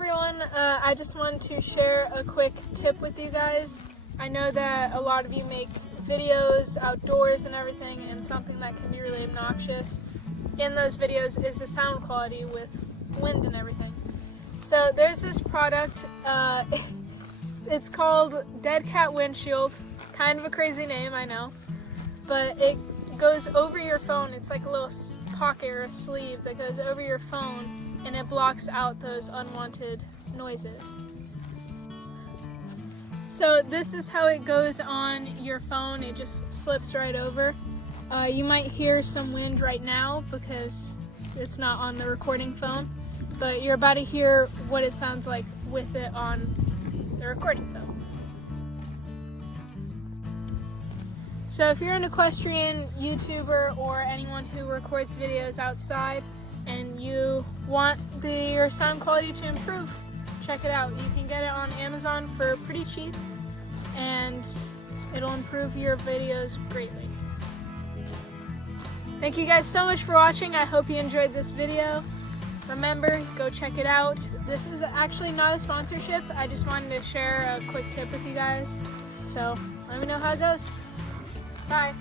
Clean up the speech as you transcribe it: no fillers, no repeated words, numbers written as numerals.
everyone, I just wanted to share a quick tip with you guys. I know that a lot of you make videos outdoors and everything, and something that can be really obnoxious in those videos is the sound quality with wind and everything. So there's this product, it's called Deadcat windshield, kind of a crazy name, I know, but it goes over your phone. It's like a little pocket or a sleeve that goes over your phone, and it blocks out those unwanted noises. So this is how it goes on your phone. It just slips right over. You might hear some wind right now because it's not on the recording phone, but you're about to hear what it sounds like with it on the recording phone. So if you're an equestrian YouTuber or anyone who records videos outside and you want your sound quality to improve, check it out. You can get it on Amazon for pretty cheap, and it'll improve your videos greatly. Thank you guys so much for watching. I hope you enjoyed this video. Remember, go check it out. This is actually not a sponsorship. I just wanted to share a quick tip with you guys. So let me know how it goes. Bye.